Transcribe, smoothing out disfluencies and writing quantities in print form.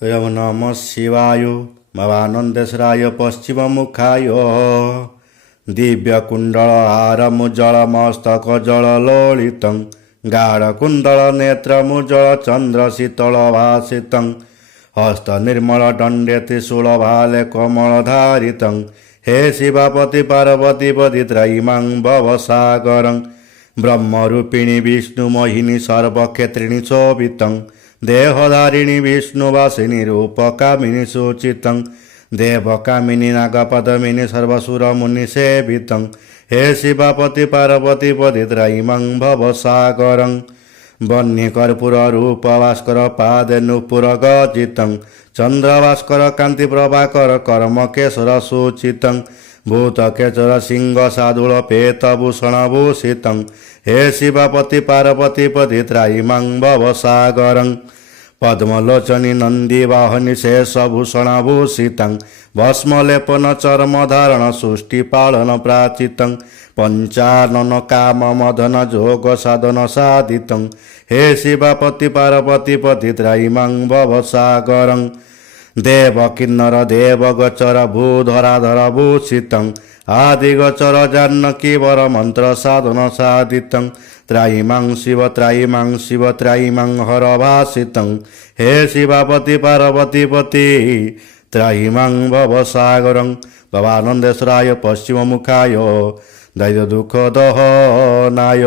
ओम नमः शिवाय भवानन्देश्वराय पश्चिममुखाय दिव्यकुण्डलहारमुज्जलमस्तकजललोलितं गाढकुण्डलनेत्रमुज्जलचन्द्रशीतलभासितं हस्तनिर्मलदण्डे त्रिशूलभाले कमलधारितं हे शिवापति पार्वतीपति त्रयीमां भवसागरं ब्रह्मरूपिणी विष्णुमोहिनी सर्वक्षेत्रिणी शोभितं देहधारिणी विष्णुवासिनी रूपकामिनी सूचितं देवकामिनी नागपदमिनी सर्वसुरमुनिसेवितं हे शिवापति पार्वतीपति त्रयीमां भवसागरं वह्निकर्पूररूपभास्कर पादे नूपुरगजितं चन्द्रभास्कर कान्तिप्रभाकर कर्मकेशर सूचितं भूतकेशर सिंहसादुलपेतभूषणभूषितं हे शिवापति पार्वतीपति त्रयीमां भवसागरं पद्मलोचनी नन्दिवाहनी शेषभूषणभूषितं भस्मलेपन चर्मधारण सृष्टिपालन प्राचितं पञ्चानन काममदन जोगसाधन साधितं हे शिवापति पार्वतीपति त्रयीमां भवसागरं देवकिन्नर देवगोचर भूधराधर भूषितं आदिगोचर जानकीवर मन्त्र साधन साधितं त्रयीमां शिव त्रयीमां हर भासितं हे शिवापति पार्वतीपति त्रयीमां भवसागरं भवानन्देश्वराय पश्चिममुखाय दैत्य दुःख दहनाय।